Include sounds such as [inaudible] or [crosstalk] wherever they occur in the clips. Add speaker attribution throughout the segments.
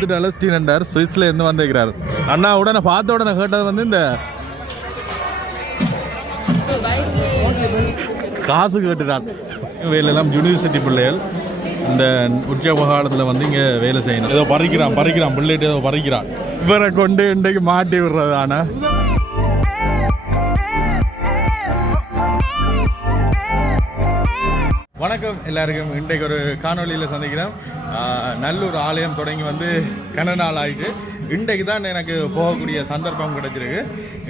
Speaker 1: பார்த்துட்டு அலஸ்டீன் சுவிஸ்ல இருந்து வந்திருக்கிறார். அண்ணா உடனே பார்த்த உடனே கேட்டது வந்து இந்த காசு கேட்டுட்டான் வேலையெல்லாம் யூனிவர்சிட்டி பிள்ளைகள். இந்த உற்சவ காலத்தில் வந்து இங்கே வேலை செய்யணும். ஏதோ பறிக்கிறான் பறிக்கிறான் பிள்ளைட்டு ஏதோ பறிக்கிறான். இவரை கொண்டு இன்றைக்கு மாட்டி விடுறதான? வணக்கம் எல்லாருக்கும். இன்றைக்கு ஒரு காணொலியில் சந்திக்கிறோம். நல்லூர் ஆலயம் தொடங்கி வந்து கன நாள் ஆயிட்டு இன்றைக்கு தான் எனக்கு போகக்கூடிய சந்தர்ப்பம் கிடைச்சிருக்கு.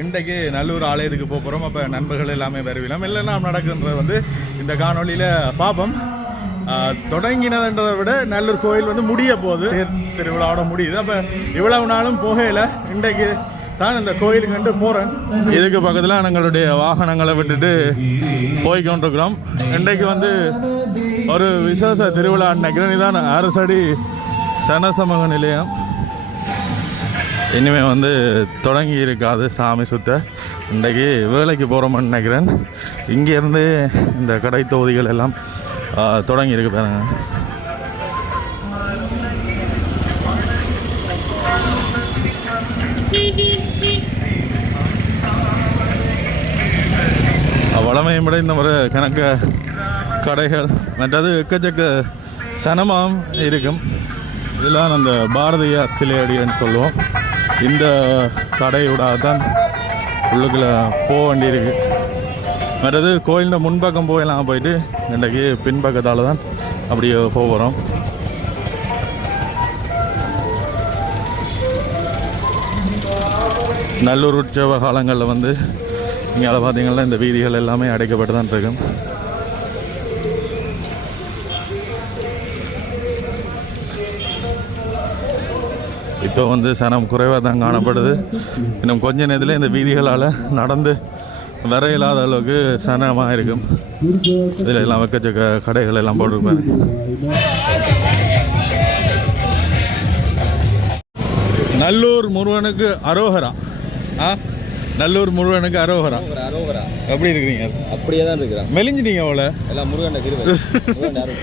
Speaker 1: இன்றைக்கு நல்லூர் ஆலயத்துக்கு போக போகிறோம் அப்போ நண்பர்கள் எல்லாமே வருவிலாம். இல்லைன்னா நடக்குன்றது வந்து இந்த காணொலியில் பார்ப்போம் தொடங்கினதுன்றதை விட நல்லூர் கோயில் வந்து முடிய போகுது. திருவிழாவோட முடியுது. அப்போ இவ்வளவு நாளும் போகையில் இன்றைக்கு நான் இந்த கோயிலுக்கு கண்டு போகிறேன் இதுக்கு பக்கத்தில் எங்களுடைய வாகனங்களை விட்டுட்டு போய் கொண்டிருக்கிறோம் இன்றைக்கு வந்து ஒரு விசேஷ திருவிழா நினைக்கிறேன் இதான் அரசடி சனசமூக நிலையம். இனிமேல் வந்து தொடங்கி இருக்காது சாமி சுத்த. இன்றைக்கு வேலைக்கு போகிறோம்னு நினைக்கிறேன். இங்கேருந்து இந்த கடை தொகுதிகள் எல்லாம் தொடங்கி இருக்கு பாருங்கள் வளமையும் விட இந்த முறை கணக்க கடைகள் மற்றது எக்கச்சக்க சனமாம் இருக்கும். இதெல்லாம் அந்த பாரதியார் சிலையடின்னு சொல்லுவோம். இந்த கடையூடாக தான் உள்ளுக்குள்ளே போக வேண்டியிருக்கு. மற்றது கோயிலில் முன்பக்கம் போயெல்லாம் போயிட்டு இன்றைக்கு பின்பக்கத்தால் தான் அப்படியே போகிறோம் நல்லூர் உற்சவ காலங்களில் வந்து இங்கே பார்த்தீங்கன்னா இந்த வீதிகள் எல்லாமே அடைக்கப்பட்டு தான் இருக்கும். இப்போ வந்து சனம் குறைவாக தான் காணப்படுது. இன்னும் கொஞ்ச நேரத்தில் இந்த வீதிகளால் நடந்து வர இல்லாத அளவுக்கு சனமாக இருக்கும். இதில் எல்லாம் வெக்கச்சக்க கடைகள் எல்லாம் போட்டிருப்பாங்க. நல்லூர் முருகனுக்கு அரோகரா. ஆ? நல்லூர் முருகனுக்கு அரோகரா.
Speaker 2: அரோகரா,
Speaker 1: எப்படி இருக்கிறீங்க?
Speaker 2: அப்படியே தான் இருக்கிறான்.
Speaker 1: மெலிஞ்சிட்டீங்க அவளை
Speaker 2: எல்லாம் முருகன் அருள்.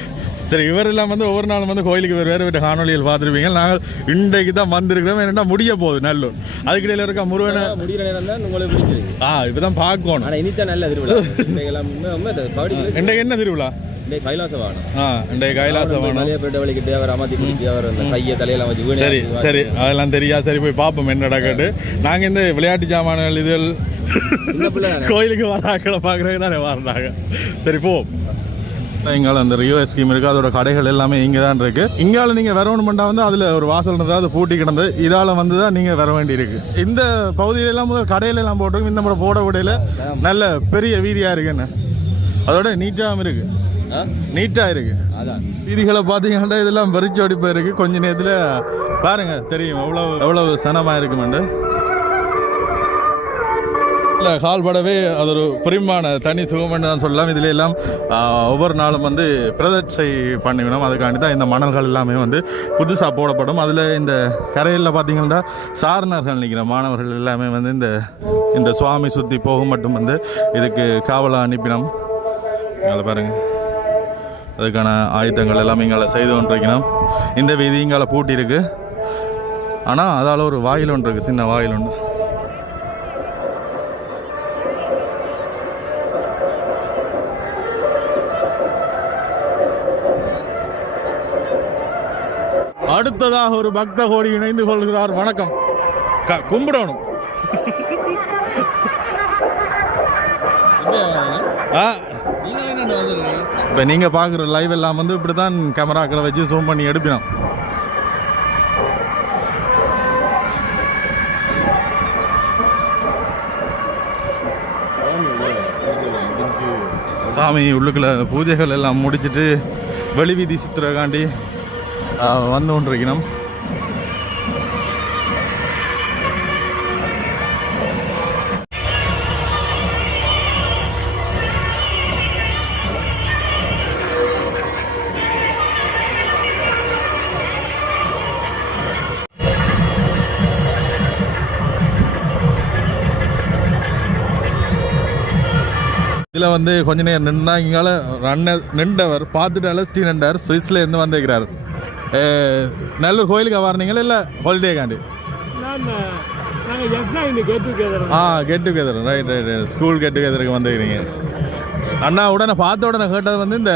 Speaker 1: சரி இவரெல்லாம் வந்து ஒவ்வொரு நாளும் வந்து கோயிலுக்கு வேறு வேறு காணொலிகள் பார்த்துருப்பீங்க. நாங்கள் இன்றைக்கு தான் வந்திருக்கிறோம். என்னென்னா முடிய போகுது நல்லூர். அதுக்கிடையில் இருக்க முருகனை
Speaker 2: முடிகிற நேரம் தான் உங்களுக்கு
Speaker 1: ஆ இப்போ தான் பார்க்கணும்.
Speaker 2: ஆனா இனித்தான் நல்ல திருவிழா. இன்றைக்கு
Speaker 1: என்ன திருவிழா? சரி சரி. அதெல்லாம் தெரியா? சரி போய் பார்ப்போம் என்ன நடக்கட்டு நாங்கள் இந்த விளையாட்டு ஜாமான்கள் இதில். கோயிலுக்கு வராக்களை பார்க்குறதுக்கு தானே வர்றாங்க சரி போ. இங்கால அந்த ரியோ ஸ்கீம் இருக்குது அதோட கடைகள் எல்லாமே இங்கே தான் இருக்கு. இங்கால நீங்கள் வரணுமெண்டா வந்து அதில் ஒரு வாசல் இருந்தால் அது பூட்டி கிடந்து இதால் வந்து தான் நீங்கள் வர வேண்டியிருக்கு. இந்த பகுதியில எல்லாம் முதல் கடையில எல்லாம் போட்டிருக்கு இந்த முறை போட விடையில நல்ல பெரிய வீதியாக இருக்குன்னு அதோட நீட்டாகவும் இருக்கு.
Speaker 2: ஆ?
Speaker 1: நீட்டாக இருக்கு
Speaker 2: அதான்.
Speaker 1: வீதிகளை பார்த்தீங்கன்னா இதெல்லாம் வெறிச்சு அடிப்பாக இருக்கு கொஞ்ச நேரத்தில் பாருங்க தெரியும். எவ்வளவு எவ்வளவு சனமாக இருக்குமெண்டு இல்லை கால் படவே அது ஒரு பிரிமான தனி சுகம்னு தான் சொல்லலாம். இதில் எல்லாம் ஒவ்வொரு நாளும் வந்து பிரதட்சை பண்ணிவிடும் அதுக்காண்டி தான் இந்த மணல்கள் எல்லாமே வந்து புதுசாக போடப்படும். அதில் இந்த கரையில் பார்த்தீங்கன்னா சாரணர்கள் நிற்கிற மாணவர்கள் எல்லாமே வந்து இந்த இந்த சுவாமி சுற்றி போகும் மட்டும் வந்து இதுக்கு காவலாக அனுப்பினோம். இங்கே பாருங்க. அதுக்கான ஆயுதங்கள் எல்லாமே இங்கே செய்து கொண்டிருக்கணும் இந்த வீதி இங்கால பூட்டி இருக்கு. ஆனால் அதால் ஒரு வாயில் ஒன்று இருக்குது சின்ன வாயில் ஒன்று. அடுத்ததாக ஒரு பக்த கோடி இணைந்து கொள்கிறார். வணக்கம். கும்பிடணும். [laughs] ஆ இப்போ நீங்கள் பார்க்குற லைவ் எல்லாம் வந்து இப்படி தான் கேமராக்களை வச்சு ஜூம் பண்ணி எடுப்பினோம். சாமி உள்ளுக்குள்ள பூஜைகள் எல்லாம் முடிச்சுட்டு வெளிவீதி சுத்துறக்காண்டி ஆ, வந்து கொண்டிருக்கணும் இதில் வந்து கொஞ்ச நேரம் நின்னா இங்கால ரன்னர் நின்றவர் பார்த்துட்டு அலஸ்டி நின்றார் சுவிஸ்ல இருந்து வந்திருக்கிறார். நல்லூர் கோயிலுக்கு வரீங்களா இல்லை
Speaker 3: கெட் டுகெதர்
Speaker 1: ஆ get together right right school get டுகெதருக்கு வந்துக்கிறீங்க அண்ணா உடனே பார்த்த உடனே கேட்டது வந்து இந்த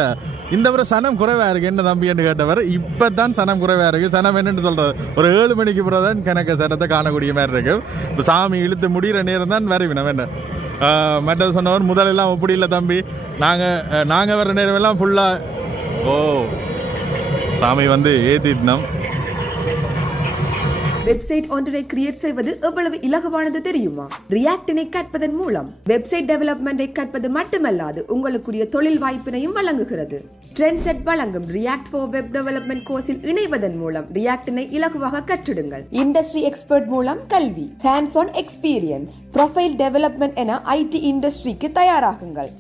Speaker 1: இந்த வரை சனம் குறைவா இருக்கு? என்ன தம்பி என்று கேட்டவர் இப்போ தான் சனம் குறைவா இருக்கு. சனம் என்னன்னு சொல்றது ஒரு ஏழு மணிக்கு பிறகு தான் கணக்கு சனத்தை காணக்கூடிய மாதிரி இருக்கு. இப்போ சாமி இழுத்து முடிகிற நேரம் தான் வரவினம். என்ன? மற்றது சொன்னவர் முதலெல்லாம் அப்படி இல்லை தம்பி. நாங்கள் நாங்கள் வர நேரம் எல்லாம் ஃபுல்லாக ஓ சாமி வந்து ஏற்றிட்டோம்
Speaker 4: வெப்சைட் ஒன்றினை கிரியேட் செய்வது எவ்வளவு இலகுவானது தெரியுமா ரியாக்டினை கற்பதன் மூலம் வெப்சைட் டெவலப்மெண்டை கற்பது மட்டுமல்லாது உங்களுக்குரிய தொழில் வாய்ப்பினையும் வழங்குகிறது ட்ரெண்ட் செட் வழங்கும் ரியாக்ட் ஃபார் வெப் டெவலப்மெண்ட் கோர்ஸில் இணைவதன் மூலம் ரியாக்டினை இலகுவாக கற்றிடுங்கள் இண்டஸ்ட்ரி எக்ஸ்பர்ட் மூலம் கல்வி hands on experience profile development என ஐடி இண்டஸ்ட்ரிக்கு தயாராகுங்கள்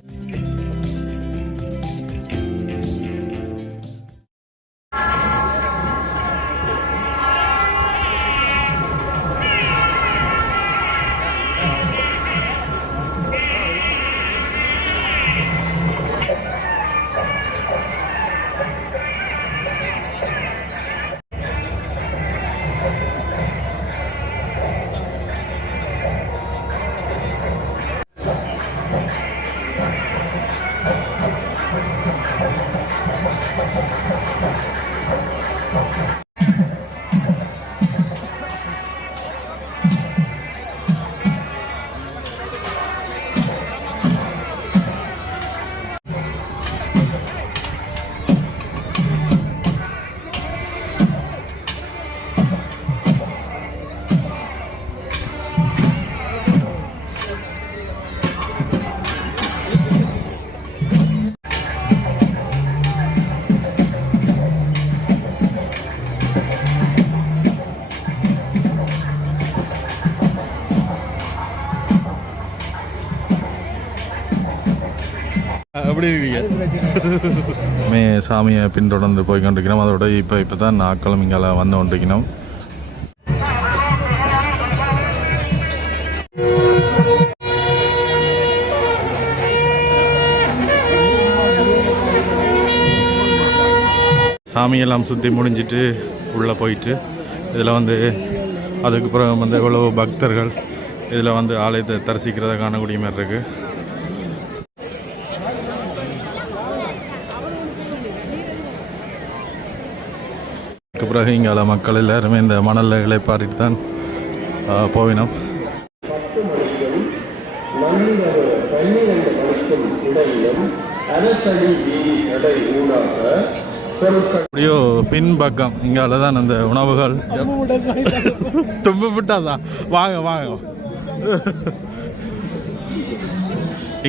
Speaker 1: எப்படி இருக்கீங்க மே சாமியை பின்தொடர்ந்து போய் கொண்டிருக்கிறோம் அதோட இப்போ இப்போ தான் நாட்களும் இங்கால வந்து கொண்டிருக்கணும் சாமியெல்லாம் சுற்றி முடிஞ்சிட்டு உள்ளே போயிட்டு இதில் வந்து அதுக்கப்புறம் வந்து எவ்வளோ பக்தர்கள் இதில் வந்து ஆலயத்தை தரிசிக்கிறத காணக்கூடிய மாதிரி இருக்குது அதுக்கு பிறகு இங்கால மக்கள் எல்லாருமே இந்த மணலில் இளைப்பாறிட்டு தான் போவினோம். அப்படியோ பின்பக்கம் இங்கால தான் அந்த உணவுகள். தும்பு விட்டாதான் வாங்க வாங்க.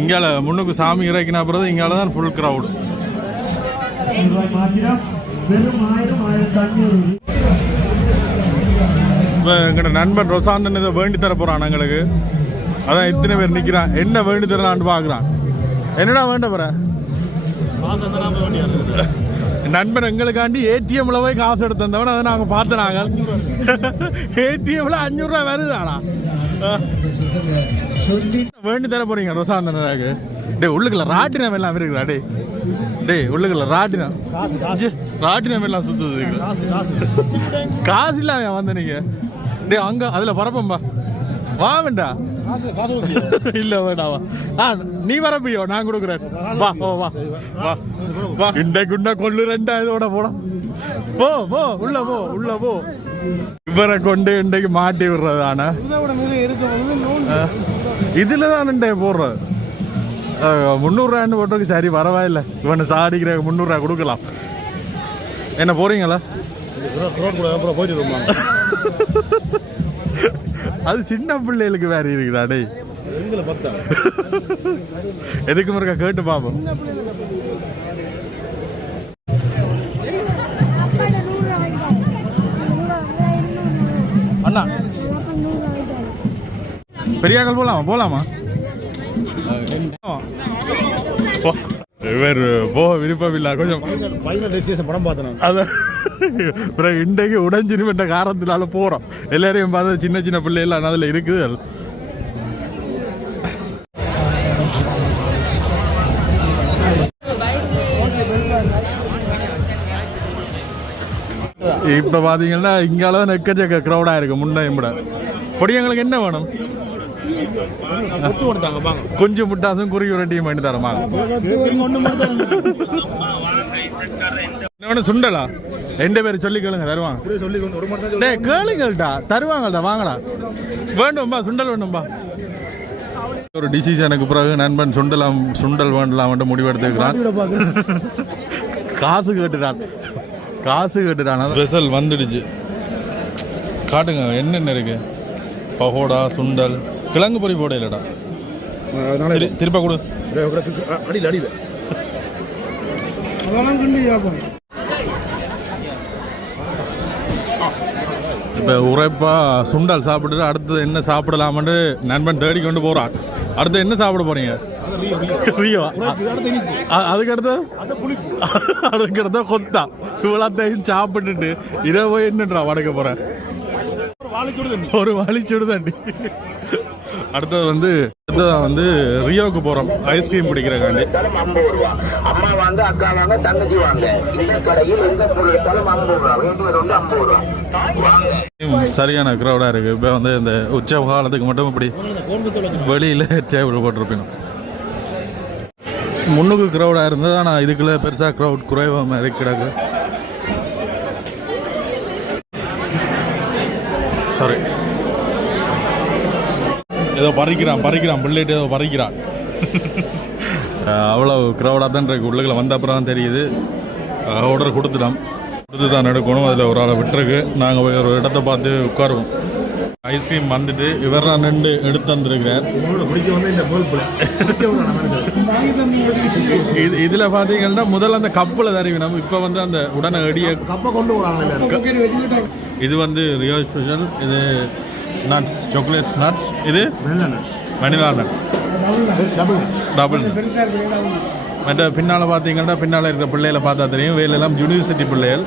Speaker 1: இங்கால முன்னுக்கு சாமி இறக்கினா பிறகு இங்கால தான் ஃபுல் க்ரௌடு இப்போ எங்கட நண்பன் ரொசாந்தன் இதை வேண்டி தர போறான் எங்களுக்கு. அதான் இத்தனை பேர் நிக்கிறான். என்ன வேண்டி தரலான்னு பார்க்குறான் என்னடா வேண்ட போற? நண்பன் எங்களுக்காண்டி ஏடிஎம்ல போய் காசு எடுத்து வந்தவன அதை நாங்கள். பார்த்து நாங்கள் ஏடிஎம்ல அஞ்சூறுரூவா வருதாடா. வேண்டி தர போறீங்க ரொசாந்தனராக்கு டேய் உள்ளுக்குள்ள ராட்டினம் எல்லாம் இருக்குடா டேய். டேய் உள்ளுக்குள்ள ராட்டினம் ச்சே, ராட்டினம் எல்லாம் சுத்துது காசு இல்லாம வந்த நீங்க? டேய் அங்க அதுல பரப்பம்பா வா வேண்டா. இல்ல வேண்டாம் வா. ஆ நீ வரப்பியோ? நான் கொடுக்குறேன். வா ஓ வா. வா. வா. இண்டை குண்டா கொள்ளு ரெண்டா இதோட போட போ போ உள்ள போ உள்ள போ. இவரை கொண்டு இன்றைக்கு மாட்டி விடுறதான? இதுல தான் இண்டை போடுறது. முந்நூறுரூவான்னு போட்டதுக்கு சரி பரவாயில்ல. இவனை சாடிக்கிற முந்நூறுரூவா கொடுக்கலாம். என்ன போகிறீங்களா அது சின்ன பிள்ளைகளுக்கு வேற இருக்கிறாடே டேய். எதுக்கு முருக்கா கேட்டு பாப்போம். அண்ணா. பெரியாக்கள் போலாமா? போலாமா? போ. இவர் போக விருப்பம் இல்ல கொஞ்சம்
Speaker 5: ஃபைனல் டெஸ்டினேஷன் படம் பார்த்தேன்
Speaker 1: அத பிறகு இன்றைக்கு உடஞ்சிருமென்ற காரணத்தினால போறோம். எல்லாரையும் பார்த்து சின்ன சின்ன பிள்ளைகள் அதுல இருக்குது. இப்போ பார்த்தீங்கன்னா இங்கால நெக்கச்சக்க க்ரௌடாக இருக்கு முன்னே விட பொடியங்களுக்கு என்ன வேணும்?
Speaker 5: கொடுத்தாங்க
Speaker 1: கொஞ்சம் முட்டாசும் குறுகி டீம் பண்ணி தரமா?
Speaker 5: ஒன்று
Speaker 1: என்ன வேணும் சுண்டலா? ரெண்டு பேர் சொல்லி கேளுங்க தருவாங்க.
Speaker 5: சொல்லி
Speaker 1: கேளுங்கள்டா. தருவாங்கள்டா வாங்கடா. வேண்டும்பா சுண்டல் வேண்டும்பா ஒரு டிசிஷனுக்கு பிறகு நண்பன் சுண்டலாம் சுண்டல் வேண்டலாம் முடிவெடுத்துக்கிறான் காசு கேட்டுறான். காசு கேட்டுறான். ரிசல்ட் வந்துடுச்சு. காட்டுங்க என்னென்ன இருக்கு? பகோடா சுண்டல். கிழங்கு பொரி போட இல்லடா.
Speaker 5: அதனால
Speaker 1: திரு- திருப்ப கொடு.
Speaker 5: அடியில் அடியில்.
Speaker 3: அதெல்லாம் கிண்டி கேட்போம்
Speaker 1: இப்போ உரைப்பா சுண்டல் சாப்பிட்டுட்டு அடுத்தது என்ன சாப்பிடலாம்னு நண்பன் தேடி கொண்டு போறான். அடுத்து என்ன சாப்பிட போறீங்க? ரியோ அ- அதுக்கு அடுத்து அதுக்கு அடுத்த கொத்தா. இவ்வளோத்தையும் சாப்பிட்டுட்டு இரவு என்னன்றா வடக்க போறேன் ஒரு வழி சுடுதண்டி அடுத்தது வந்து அடுத்தது வந்து ரியோவுக்கு போறோம். ஐஸ்கிரீம் குடிக்கிறக்காண்டி
Speaker 6: அம்மா வாங்க அக்கா வாங்க தங்கச்சி வாங்க. இந்த கடையில் எந்த பொருள் எடுத்தாலும் ஐம்பது ரூபா வேண்டியது வந்து ஐம்பது ரூபா. வாங்க
Speaker 1: சரியான க்ரௌடா இருக்கு. இப்போ வந்து இந்த உச்ச காலத்துக்கு மட்டும் இப்படி வெளியில டேபிள் போட்டிருப்பேன் முன்னுக்கு க்ரௌடாக இருந்தது ஆனால் இதுக்குள்ள பெருசாக க்ரௌட் குறைவாக மாதிரி கிடக்கு. சாரி ஏதோ பறிக்கிறான் பறிக்கிறான் பிள்ளைட்டு ஏதோ பறிக்கிறான். அஹ் அவ்வளவு க்ரௌடாக தான் இருக்கு. உள்ளுக்குள்ள வந்த அப்புறம் தான் தெரியுது. ஆர்டர் கொடுத்துட்டோம். கொடுத்து தான் எடுக்கணும். அதில் ஒரு ஆளை விட்டுருக்கு. நாங்கள் போய் ஒரு இடத்த பார்த்து உட்காருவோம். ஐஸ்கிரீம் வந்துட்டு இவர் தான் நின்று எடுத்து வந்திருக்கிறார் இது இதில் பார்த்தீங்கன்னா முதல்ல அந்த கப்பில் தருவினோம் இப்போ வந்து அந்த உடனடிய
Speaker 5: கப்பை கொண்டு எல்லாரும்
Speaker 1: இது வந்து ரியோ ஸ்பெஷல் இது நட்ஸ் சாக்லேட் நட்ஸ். இது? வெனிலா நட்ஸ்
Speaker 5: டபுள்
Speaker 1: டபுள் மற்ற பின்னால் பார்த்தீங்கன்னா பின்னால் இருக்கிற பிள்ளைகளை பார்த்தா தெரியும். வேலையெல்லாம் யூனிவர்சிட்டி பிள்ளைகள்.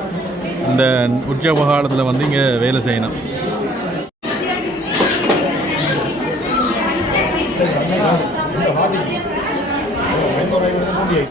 Speaker 1: இந்த உற்சவ காலத்தில் வந்து இங்கே வேலை செய்யணும்.